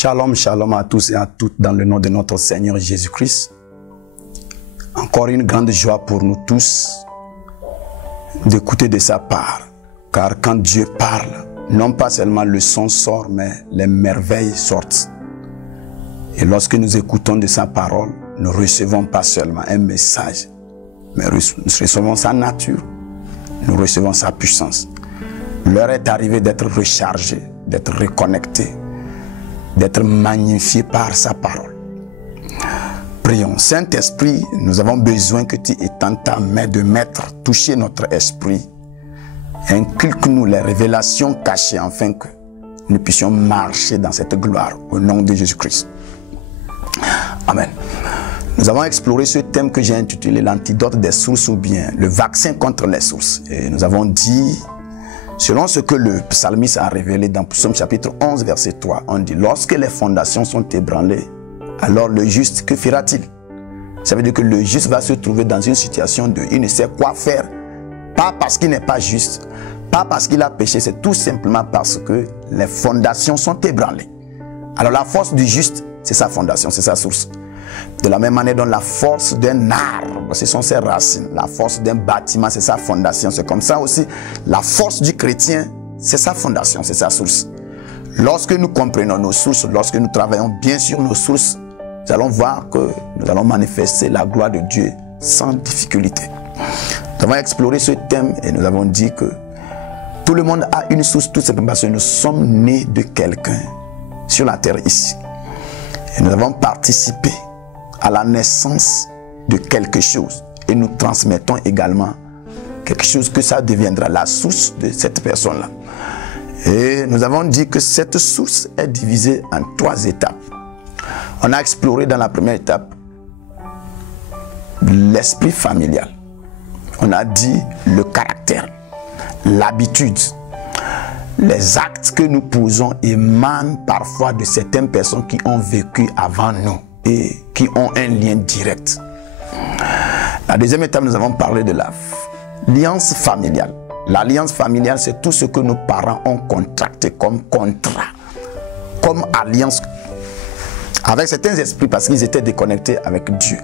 Shalom, shalom à tous et à toutes dans le nom de notre Seigneur Jésus-Christ. Encore une grande joie pour nous tous d'écouter de sa part. Car quand Dieu parle, non pas seulement le son sort, mais les merveilles sortent. Et lorsque nous écoutons de sa parole, nous ne recevons pas seulement un message, mais nous recevons sa nature, nous recevons sa puissance. L'heure est arrivée d'être rechargé, d'être reconnecté, d'être magnifié par sa parole. Prions. Saint-Esprit, nous avons besoin que tu étendes ta main de maître, toucher notre esprit. Inculque-nous les révélations cachées afin que nous puissions marcher dans cette gloire au nom de Jésus-Christ. Amen. Nous avons exploré ce thème que j'ai intitulé l'antidote des sources ou bien le vaccin contre les sources. Et nous avons dit, selon ce que le psalmiste a révélé dans Psaume chapitre 11 verset 3, on dit, lorsque les fondations sont ébranlées, alors le juste, que fera-t-il? Ça veut dire que le juste va se trouver dans une situation de, il ne sait quoi faire. Pas parce qu'il n'est pas juste, pas parce qu'il a péché, c'est tout simplement parce que les fondations sont ébranlées. Alors la force du juste, c'est sa fondation, c'est sa source. De la même manière dont la force d'un arbre, ce sont ses racines. La force d'un bâtiment, c'est sa fondation. C'est comme ça aussi, la force du chrétien, c'est sa fondation, c'est sa source. Lorsque nous comprenons nos sources, lorsque nous travaillons bien sur nos sources, nous allons voir que nous allons manifester la gloire de Dieu sans difficulté. Nous avons exploré ce thème et nous avons dit que tout le monde a une source, tout simplement parce que nous sommes nés de quelqu'un sur la terre ici. Et nous avons participé à la naissance de quelque chose. Et nous transmettons également quelque chose que ça deviendra la source de cette personne-là. Et nous avons dit que cette source est divisée en 3 étapes. On a exploré dans la première étape l'esprit familial. On a dit le caractère, l'habitude. Les actes que nous posons émanent parfois de certaines personnes qui ont vécu avant nous et qui ont un lien direct. La deuxième étape, nous avons parlé de l'alliance familiale. L'alliance familiale, c'est tout ce que nos parents ont contracté comme contrat, comme alliance avec certains esprits parce qu'ils étaient déconnectés avec Dieu.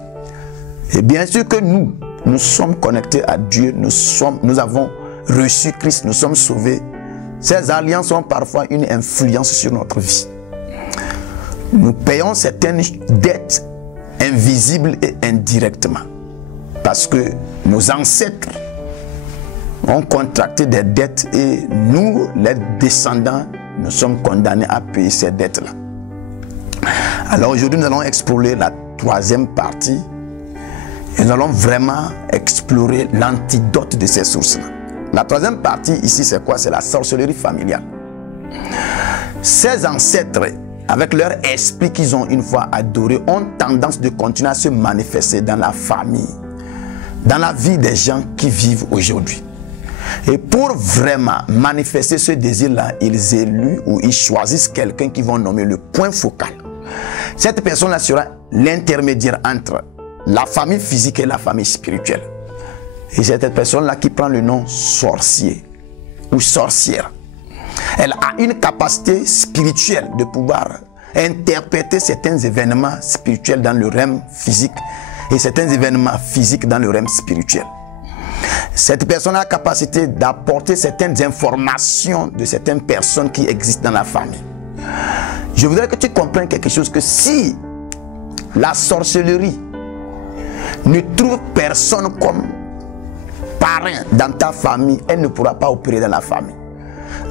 Et bien sûr que nous sommes connectés à Dieu, nous avons reçu Christ, nous sommes sauvés. Ces alliances ont parfois une influence sur notre vie. Nous payons certaines dettes invisibles et indirectement. Parce que nos ancêtres ont contracté des dettes et nous, les descendants, nous sommes condamnés à payer ces dettes-là. Alors aujourd'hui, nous allons explorer la 3e partie. Et nous allons vraiment explorer l'antidote de ces sources-là. La 3e partie ici, c'est quoi? C'est la sorcellerie familiale. Ces ancêtres, avec leur esprit qu'ils ont une fois adoré, ont tendance de continuer à se manifester dans la famille, dans la vie des gens qui vivent aujourd'hui. Et pour vraiment manifester ce désir-là, ils éluent ou ils choisissent quelqu'un qu'ils vont nommer le point focal. Cette personne-là sera l'intermédiaire entre la famille physique et la famille spirituelle. Et c'est cette personne-là qui prend le nom sorcier ou sorcière. Elle a une capacité spirituelle de pouvoir interpréter certains événements spirituels dans le règne physique et certains événements physiques dans le règne spirituel. Cette personne a la capacité d'apporter certaines informations de certaines personnes qui existent dans la famille. Je voudrais que tu comprennes quelque chose, que si la sorcellerie ne trouve personne comme parrain dans ta famille, elle ne pourra pas opérer dans la famille.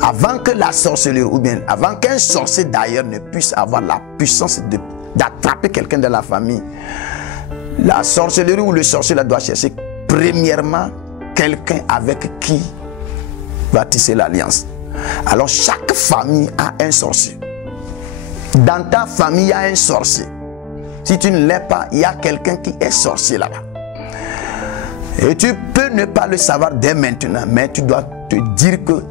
Avant que la sorcellerie, ou bien avant qu'un sorcier d'ailleurs ne puisse avoir la puissance d'attraper quelqu'un de la famille, la sorcellerie ou le sorcier doit chercher premièrement quelqu'un avec qui va tisser l'alliance. Alors chaque famille a un sorcier. Dans ta famille, il y a un sorcier. Si tu ne l'es pas, il y a quelqu'un qui est sorcier là-bas. Et tu peux ne pas le savoir dès maintenant, mais tu dois te dire que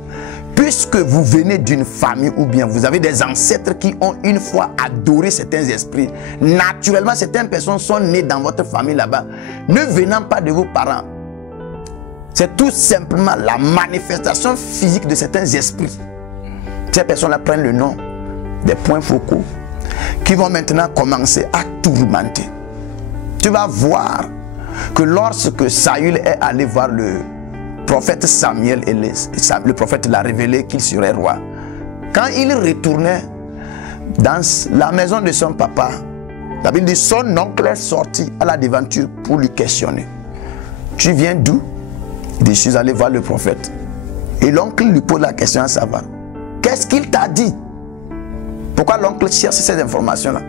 puisque vous venez d'une famille ou bien vous avez des ancêtres qui ont une fois adoré certains esprits, naturellement certaines personnes sont nées dans votre famille là-bas, ne venant pas de vos parents. C'est tout simplement la manifestation physique de certains esprits. Ces personnes-là prennent le nom des points focaux, qui vont maintenant commencer à tourmenter. Tu vas voir que lorsque Saül est allé voir le prophète Samuel, et le prophète l'a révélé qu'il serait roi, quand il retournait dans la maison de son papa, la Bible dit son oncle est sorti à la devanture pour lui questionner. Tu viens d'où? Il dit, je suis allé voir le prophète. Et l'oncle lui pose la question à savoir, qu'est-ce qu'il t'a dit? Pourquoi l'oncle cherche ces informations-là?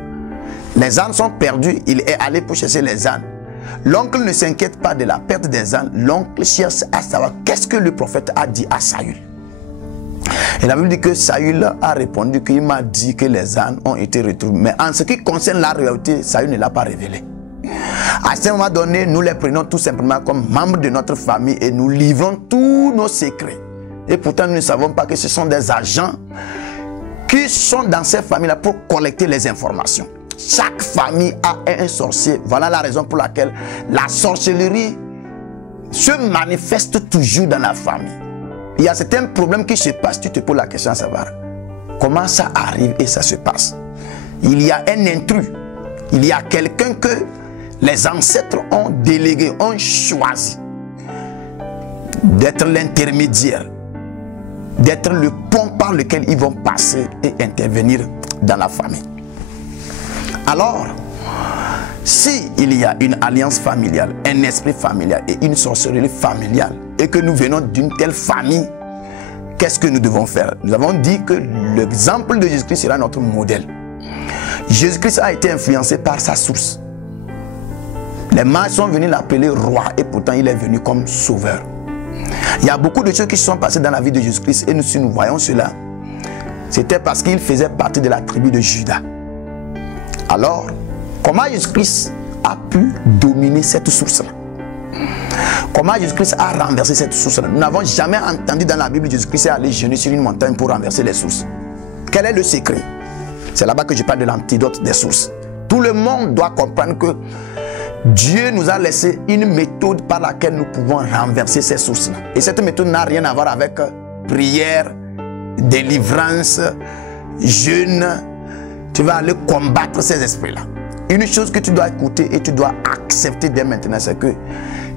Les ânes sont perdus, il est allé pour chercher les ânes. L'oncle ne s'inquiète pas de la perte des ânes. L'oncle cherche à savoir qu'est-ce que le prophète a dit à Saül. Et la Bible dit que Saül a répondu qu'il m'a dit que les ânes ont été retrouvés. Mais en ce qui concerne la réalité, Saül ne l'a pas révélé. À ce moment donné, nous les prenons tout simplement comme membres de notre famille et nous livrons tous nos secrets. Et pourtant, nous ne savons pas que ce sont des agents qui sont dans ces familles-là pour collecter les informations. Chaque famille a un sorcier. Voilà la raison pour laquelle la sorcellerie se manifeste toujours dans la famille. Il y a certains problèmes qui se passent, tu te poses la question à savoir comment ça arrive et ça se passe. Il y a un intrus, il y a quelqu'un que les ancêtres ont délégué, ont choisi d'être l'intermédiaire, d'être le pont par lequel ils vont passer et intervenir dans la famille. Alors, si il y a une alliance familiale, un esprit familial et une sorcellerie familiale, et que nous venons d'une telle famille, qu'est-ce que nous devons faire? Nous avons dit que l'exemple de Jésus-Christ sera notre modèle. Jésus-Christ a été influencé par sa source. Les mages sont venus l'appeler roi et pourtant il est venu comme sauveur. Il y a beaucoup de choses qui se sont passées dans la vie de Jésus-Christ et si nous voyons cela, c'était parce qu'il faisait partie de la tribu de Juda. Alors, comment Jésus-Christ a pu dominer cette source-là? Comment Jésus-Christ a renversé cette source-là? Nous n'avons jamais entendu dans la Bible Jésus-Christ est allé jeûner sur une montagne pour renverser les sources. Quel est le secret? C'est là-bas que je parle de l'antidote des sources. Tout le monde doit comprendre que Dieu nous a laissé une méthode par laquelle nous pouvons renverser ces sources-là. Et cette méthode n'a rien à voir avec prière, délivrance, jeûne. Tu vas aller combattre ces esprits-là. Une chose que tu dois écouter et tu dois accepter dès maintenant, c'est que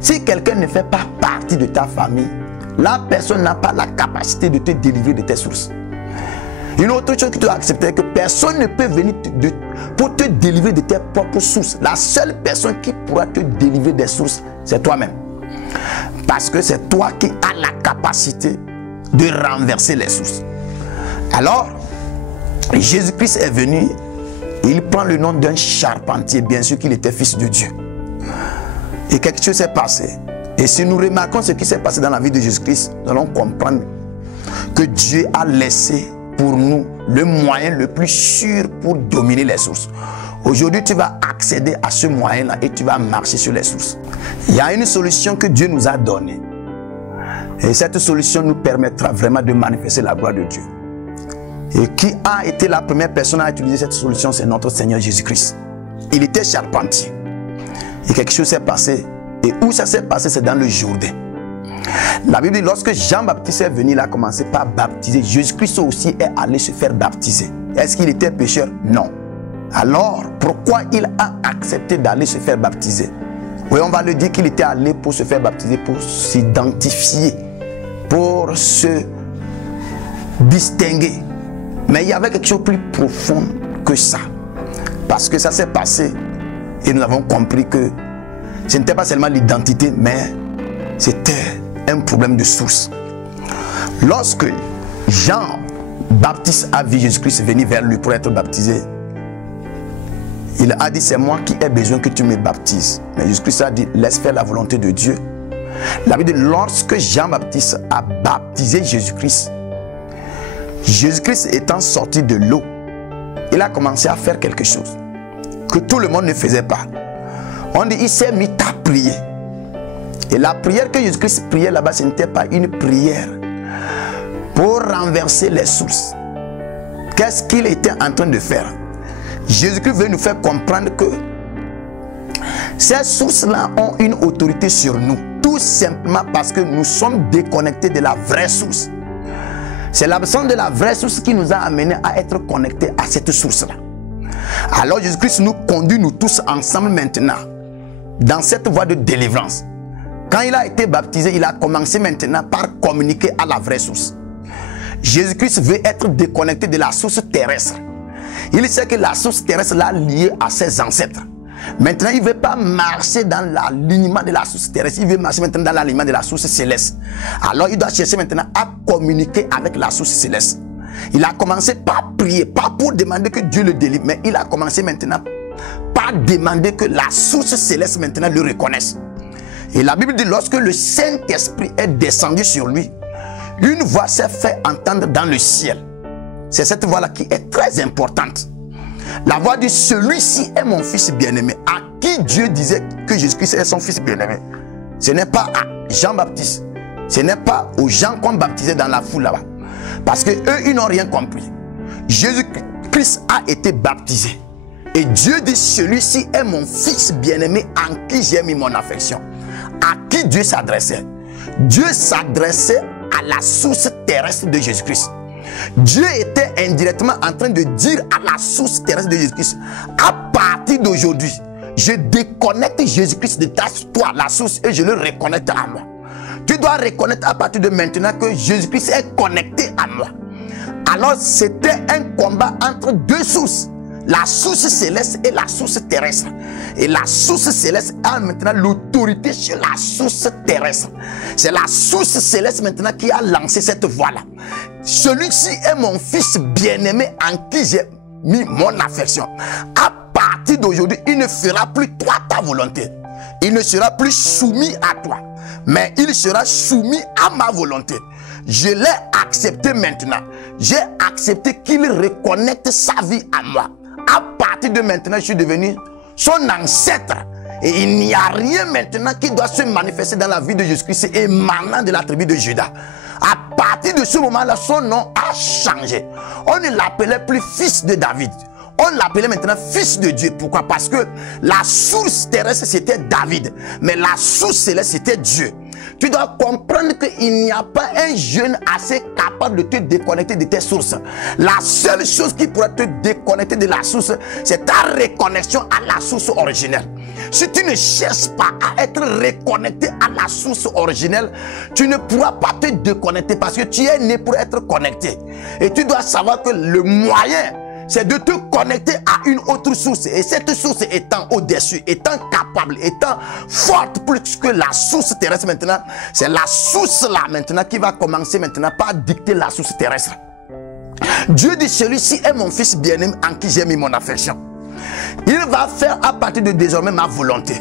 si quelqu'un ne fait pas partie de ta famille, la personne n'a pas la capacité de te délivrer de tes sources. Une autre chose que tu dois accepter, c'est que personne ne peut venir pour te délivrer de tes propres sources. La seule personne qui pourra te délivrer des sources, c'est toi-même. Parce que c'est toi qui as la capacité de renverser les sources. Alors, Jésus-Christ est venu, il prend le nom d'un charpentier, bien sûr qu'il était fils de Dieu. Et quelque chose s'est passé. Et si nous remarquons ce qui s'est passé dans la vie de Jésus-Christ, nous allons comprendre que Dieu a laissé pour nous le moyen le plus sûr pour dominer les sources. Aujourd'hui, tu vas accéder à ce moyen-là et tu vas marcher sur les sources. Il y a une solution que Dieu nous a donnée. Et cette solution nous permettra vraiment de manifester la gloire de Dieu. Et qui a été la première personne à utiliser cette solution? C'est notre Seigneur Jésus-Christ. Il était charpentier. Et quelque chose s'est passé. Et où ça s'est passé? C'est dans le Jourdain. La Bible dit, lorsque Jean-Baptiste est venu, il a commencé par baptiser. Jésus-Christ aussi est allé se faire baptiser. Est-ce qu'il était pécheur? Non. Alors, pourquoi il a accepté d'aller se faire baptiser? Oui, on va le dire qu'il était allé pour se faire baptiser, pour s'identifier, pour se distinguer. Mais il y avait quelque chose de plus profond que ça. Parce que ça s'est passé et nous avons compris que ce n'était pas seulement l'identité, mais c'était un problème de source. Lorsque Jean-Baptiste a vu Jésus-Christ venir vers lui pour être baptisé, il a dit, c'est moi qui ai besoin que tu me baptises. Mais Jésus-Christ a dit, laisse faire la volonté de Dieu. La Bible dit, lorsque Jean-Baptiste a baptisé Jésus-Christ, Jésus-Christ étant sorti de l'eau, il a commencé à faire quelque chose que tout le monde ne faisait pas. On dit, il s'est mis à prier. Et la prière que Jésus-Christ priait là-bas, ce n'était pas une prière pour renverser les sources. Qu'est-ce qu'il était en train de faire? Jésus-Christ veut nous faire comprendre que ces sources-là ont une autorité sur nous. Tout simplement parce que nous sommes déconnectés de la vraie source. C'est l'absence de la vraie source qui nous a amenés à être connectés à cette source-là. Alors Jésus-Christ nous conduit, nous tous ensemble maintenant, dans cette voie de délivrance. Quand il a été baptisé, il a commencé maintenant par communiquer à la vraie source. Jésus-Christ veut être déconnecté de la source terrestre. Il sait que la source terrestre l'a lié à ses ancêtres. Maintenant, il ne veut pas marcher dans l'alignement de la source terrestre. Il veut marcher maintenant dans l'alignement de la source céleste. Alors, il doit chercher maintenant à communiquer avec la source céleste. Il a commencé par prier, pas pour demander que Dieu le délivre, mais il a commencé maintenant par demander que la source céleste maintenant le reconnaisse. Et la Bible dit, lorsque le Saint-Esprit est descendu sur lui, une voix s'est fait entendre dans le ciel. C'est cette voix-là qui est très importante. La voix dit, celui-ci est mon fils bien-aimé, à qui Dieu disait que Jésus-Christ est son fils bien-aimé. Ce n'est pas à Jean-Baptiste, ce n'est pas aux gens qu'on baptisait dans la foule là-bas. Parce que eux, ils n'ont rien compris. Jésus-Christ a été baptisé. Et Dieu dit, celui-ci est mon fils bien-aimé en qui j'ai mis mon affection. À qui Dieu s'adressait? Dieu s'adressait à la source terrestre de Jésus-Christ. Dieu était indirectement en train de dire à la source terrestre de Jésus-Christ, à partir d'aujourd'hui, je déconnecte Jésus-Christ de toi, la source, et je le reconnecte à moi. Tu dois reconnaître à partir de maintenant que Jésus-Christ est connecté à moi. Alors c'était un combat entre deux sources, la source céleste et la source terrestre. Et la source céleste a maintenant l'autorité sur la source terrestre. C'est la source céleste maintenant qui a lancé cette voie-là. Celui-ci est mon fils bien-aimé en qui j'ai mis mon affection. À partir d'aujourd'hui, il ne fera plus toi ta volonté. Il ne sera plus soumis à toi, mais il sera soumis à ma volonté. Je l'ai accepté maintenant. J'ai accepté qu'il reconnecte sa vie à moi. À partir de maintenant, je suis devenu son ancêtre. Et il n'y a rien maintenant qui doit se manifester dans la vie de Jésus-Christ émanant de la tribu de Juda. À partir de ce moment-là, son nom a changé. On ne l'appelait plus fils de David. On l'appelait maintenant fils de Dieu. Pourquoi? Parce que la source terrestre c'était David, mais la source céleste c'était Dieu. Tu dois comprendre qu'il n'y a pas un jeune assez capable de te déconnecter de tes sources. La seule chose qui pourrait te déconnecter de la source, c'est ta reconnexion à la source originelle. Si tu ne cherches pas à être reconnecté à la source originelle, tu ne pourras pas te déconnecter parce que tu es né pour être connecté. Et tu dois savoir que le moyen, c'est de te connecter à une autre source. Et cette source étant au-dessus, étant capable, étant forte plus que la source terrestre maintenant, c'est la source là maintenant qui va commencer maintenant par dicter la source terrestre. Dieu dit, celui-ci est mon fils bien-aimé en qui j'ai mis mon affection. Il va faire à partir de désormais ma volonté.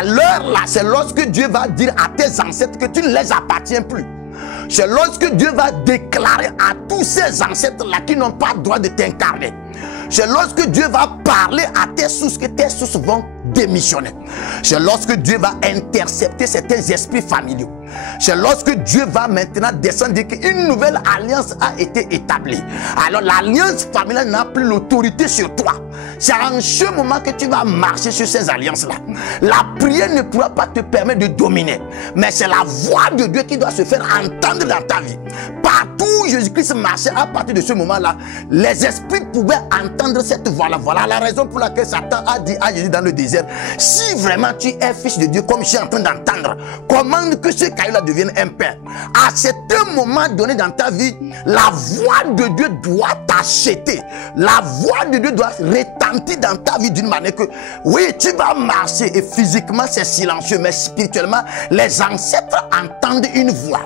À l'heure là, c'est lorsque Dieu va dire à tes ancêtres que tu ne les appartiens plus. C'est lorsque Dieu va déclarer à tous ces ancêtres-là qui n'ont pas le droit de t'incarner. C'est lorsque Dieu va parler à tes sources que tes sources vont démissionner. C'est lorsque Dieu va intercepter certains esprits familiaux. C'est lorsque Dieu va maintenant descendre et dire qu'une nouvelle alliance a été établie. Alors l'alliance familiale n'a plus l'autorité sur toi. C'est en ce moment que tu vas marcher sur ces alliances-là. La prière ne pourra pas te permettre de dominer. Mais c'est la voix de Dieu qui doit se faire entendre dans ta vie. Partout où Jésus-Christ marchait à partir de ce moment-là, les esprits pouvaient entendre cette voix-là. Voilà la raison pour laquelle Satan a dit à Jésus dans le désert, si vraiment tu es fils de Dieu comme je suis en train d'entendre, commande que ce caillou-là devienne un pain. À cet moment donné dans ta vie, la voix de Dieu doit t'acheter. La voix de Dieu doit retentir dans ta vie d'une manière que, oui, tu vas marcher et physiquement c'est silencieux, mais spirituellement, les ancêtres entendent une voix.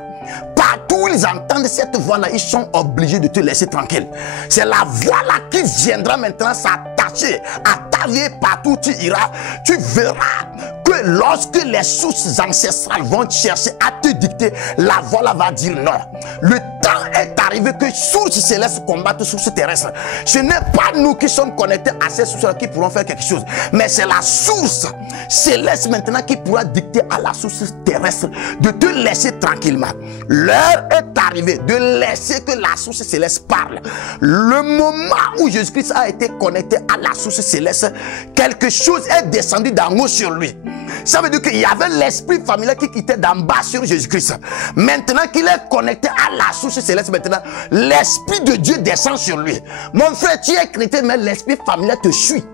Partout où ils entendent cette voix-là, ils sont obligés de te laisser tranquille. C'est la voix-là qui viendra maintenant s'attacher à ta vie. Partout où tu iras, tu verras que lorsque les sources ancestrales vont chercher à te dicter, la voix-là va dire non. Le temps est arrivé que sources célestes combattent sources terrestres. Ce n'est pas nous qui sommes connectés à ces sources qui pourront faire quelque chose, mais c'est la source céleste maintenant qui pourra dicter à la source terrestre de te laisser tranquillement. L'heure est arrivée de laisser que la source céleste parle. Le moment où Jésus-Christ a été connecté à la source céleste, quelque chose est descendu d'en haut sur lui. Ça veut dire qu'il y avait l'esprit familial qui quittait d'en bas sur Jésus-Christ. Maintenant qu'il est connecté à la source céleste, maintenant, l'esprit de Dieu descend sur lui. Mon frère, tu es chrétien, mais l'esprit familial te suit.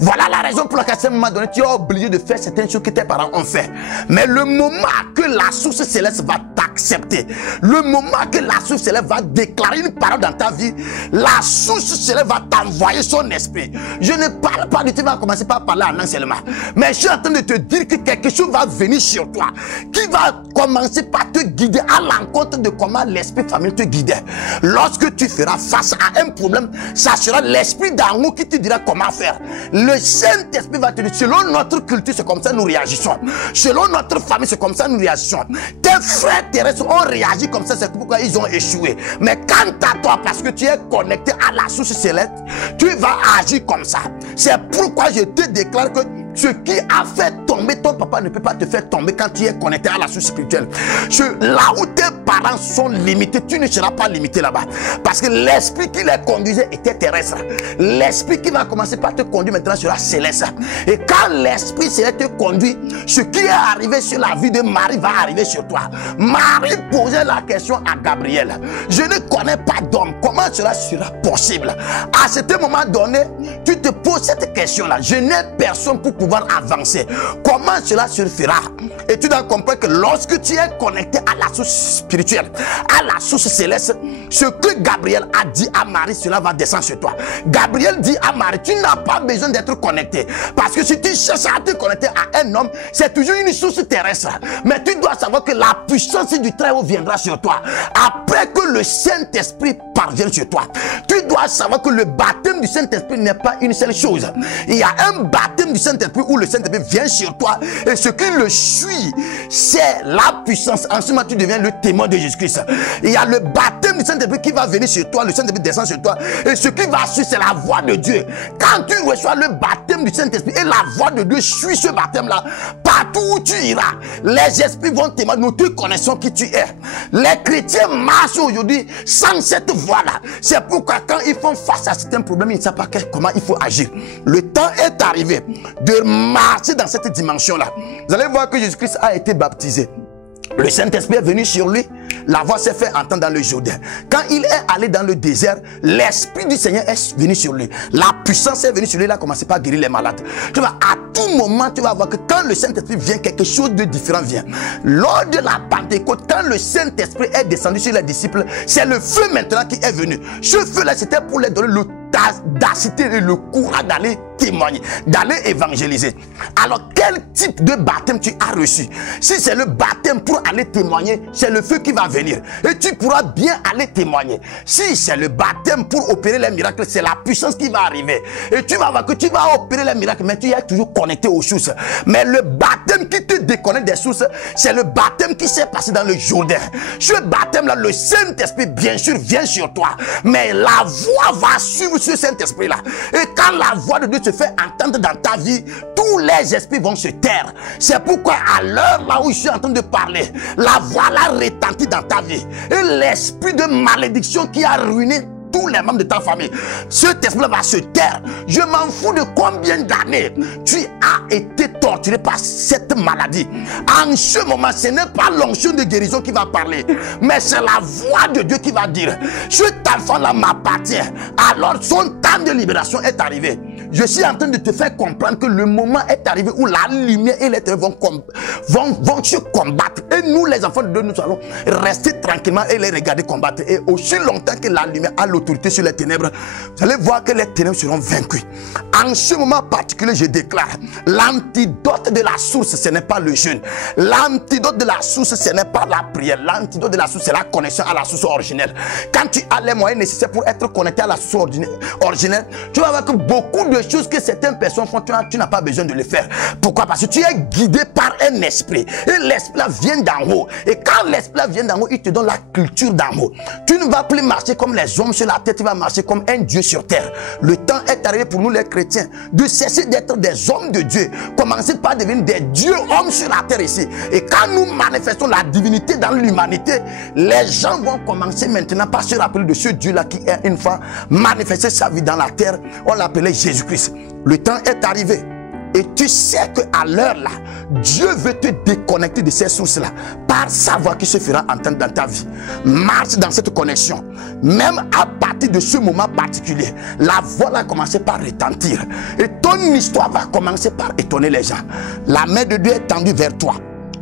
Voilà la raison pour laquelle à ce moment donné, tu es obligé de faire certaines choses que tes parents ont fait. Mais le moment que la source céleste va t'accepter, le moment que la source céleste va déclarer une parole dans ta vie, la source céleste va t'envoyer son esprit. Je ne parle pas de tu vas commencer par parler en langue seulement. Mais je suis en train de te dire que quelque chose va venir sur toi, qui va commencer par te guider à l'encontre de comment l'esprit familier te guidait. Lorsque tu feras face à un problème, ça sera l'esprit d'en haut qui te dira comment faire. Le Saint-Esprit va te dire, selon notre culture, c'est comme ça nous réagissons. Selon notre famille, c'est comme ça nous réagissons. Tes frères terrestres ont réagi comme ça, c'est pourquoi ils ont échoué. Mais quant à toi, parce que tu es connecté à la source céleste, tu vas agir comme ça. C'est pourquoi je te déclare que ce qui a fait tomber ton papa ne peut pas te faire tomber quand tu es connecté à la source spirituelle. Là où tes parents sont limités, tu ne seras pas limité là-bas. Parce que l'esprit qui les conduisait était terrestre. L'esprit qui va commencer par te conduire maintenant sera céleste. Et quand l'esprit céleste te conduit, ce qui est arrivé sur la vie de Marie va arriver sur toi. Marie posait la question à Gabriel. Je ne connais pas d'homme. Comment cela sera possible? À ce moment donné, tu te poses cette question-là. Je n'ai personne pour pouvoir avancer. Comment cela se fera? Et tu dois comprendre que lorsque tu es connecté à la source spirituelle, à la source céleste, ce que Gabriel a dit à Marie, cela va descendre sur toi. Gabriel dit à Marie, tu n'as pas besoin d'être connecté. Parce que si tu cherches à te connecter à un homme, c'est toujours une source terrestre. Mais tu dois savoir que la puissance du Très-Haut viendra sur toi. Après que le Saint-Esprit parvienne sur toi. Tu dois savoir que le baptême du Saint-Esprit n'est pas une seule chose. Il y a un baptême du Saint-Esprit où le Saint-Esprit vient sur toi. Et ce qui le suit, c'est la puissance. En ce moment, tu deviens le témoin de Jésus-Christ. Il y a le baptême du Saint-Esprit qui va venir sur toi. Le Saint-Esprit descend sur toi. Et ce qui va suivre, c'est la voix de Dieu. Quand tu reçois le baptême du Saint-Esprit et la voix de Dieu suit ce baptême-là, partout où tu iras, les esprits vont témoigner. Nous te connaissons qui tu es. Les chrétiens marchent aujourd'hui sans cette voix-là. C'est pourquoi quand ils font face à certains problèmes, ils ne savent pas comment il faut agir. Le temps est arrivé de marcher dans cette dimension-là. Vous allez voir que Jésus-Christ a été baptisé. Le Saint-Esprit est venu sur lui. La voix s'est fait entendre dans le Jourdain. Quand il est allé dans le désert, l'Esprit du Seigneur est venu sur lui. La puissance est venue sur lui. Il a commencé par guérir les malades. Tu vois, à tout moment, tu vas voir que quand le Saint-Esprit vient, quelque chose de différent vient. Lors de la Pentecôte, quand le Saint-Esprit est descendu sur les disciples, c'est le feu maintenant qui est venu. Ce feu-là, c'était pour les donner l'audacité et le courage d'aller témoigner, d'aller évangéliser. Alors, quel type de baptême tu as reçu? Si c'est le baptême pour aller témoigner, c'est le feu qui va venir. Et tu pourras bien aller témoigner. Si c'est le baptême pour opérer les miracles, c'est la puissance qui va arriver. Et tu vas voir que tu vas opérer les miracles, mais tu es toujours connecté aux sources. Mais le baptême qui te déconnecte des sources, c'est le baptême qui s'est passé dans le Jourdain. Ce baptême-là, le Saint-Esprit, bien sûr, vient sur toi. Mais la voix va suivre ce Saint-Esprit-là. Et quand la voix de Dieu se fait entendre dans ta vie, tous les esprits vont se taire. C'est pourquoi à l'heure là où je suis en train de parler, la voix là retentit dans ta vie. Et l'esprit de malédiction qui a ruiné tous les membres de ta famille, cet esprit va se taire. Je m'en fous de combien d'années tu as été torturé par cette maladie. En ce moment, ce n'est pas l'onction de guérison qui va parler, mais c'est la voix de Dieu qui va dire, cet enfant-là m'appartient. Alors son temps de libération est arrivé. Je suis en train de te faire comprendre que le moment est arrivé où la lumière et les ténèbres vont se combattre. Et nous, les enfants de Dieu, nous allons rester tranquillement et les regarder combattre. Et aussi longtemps que la lumière a l'autorité sur les ténèbres, vous allez voir que les ténèbres seront vaincues. En ce moment particulier, je déclare, l'antidote de la source, ce n'est pas le jeûne. L'antidote de la source, ce n'est pas la prière. L'antidote de la source, c'est la connexion à la source originelle. Quand tu as les moyens nécessaires pour être connecté à la source originelle, tu vas voir que beaucoup de choses que certaines personnes font, tu n'as pas besoin de le faire. Pourquoi? Parce que tu es guidé par un esprit. Et l'esprit vient d'en haut. Et quand l'esprit vient d'en haut, il te donne la culture d'en haut. Tu ne vas plus marcher comme les hommes sur la la terre, tu vas marcher comme un Dieu sur terre. Le temps est arrivé pour nous les chrétiens de cesser d'être des hommes de Dieu. Commencer par devenir des dieux hommes sur la terre ici. Et quand nous manifestons la divinité dans l'humanité, les gens vont commencer maintenant par se rappeler de ce Dieu-là qui est une fois manifesté sa vie dans la terre. On l'appelait Jésus-Christ. Le temps est arrivé. Et tu sais qu'à l'heure là, Dieu veut te déconnecter de ces sources-là par sa voix qui se fera entendre dans ta vie. Marche dans cette connexion. Même à partir de ce moment particulier, la voix va commencer par retentir. Et ton histoire va commencer par étonner les gens. La main de Dieu est tendue vers toi.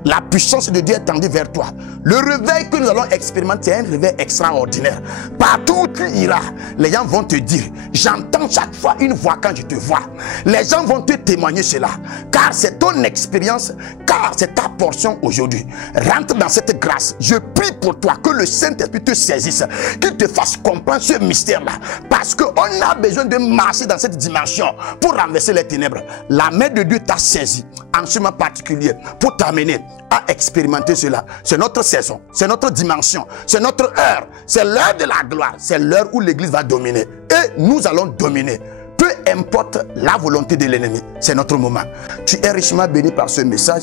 La puissance de Dieu est tendue vers toi. Le réveil que nous allons expérimenter est un réveil extraordinaire. Partout où tu iras, les gens vont te dire, j'entends chaque fois une voix quand je te vois. Les gens vont te témoigner cela. Car c'est ton expérience, car c'est ta portion aujourd'hui. Rentre dans cette grâce. Je prie pour toi que le Saint-Esprit te saisisse, qu'il te fasse comprendre ce mystère-là. Parce qu'on a besoin de marcher dans cette dimension pour renverser les ténèbres. La main de Dieu t'a saisi en ce moment particulier pour t'amener à expérimenter cela. C'est notre saison, c'est notre dimension, c'est notre heure, c'est l'heure de la gloire, c'est l'heure où l'église va dominer. Et nous allons dominer. Peu importe la volonté de l'ennemi, c'est notre moment. Tu es richement béni par ce message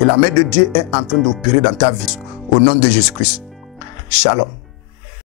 et la main de Dieu est en train d'opérer dans ta vie. Au nom de Jésus-Christ. Shalom.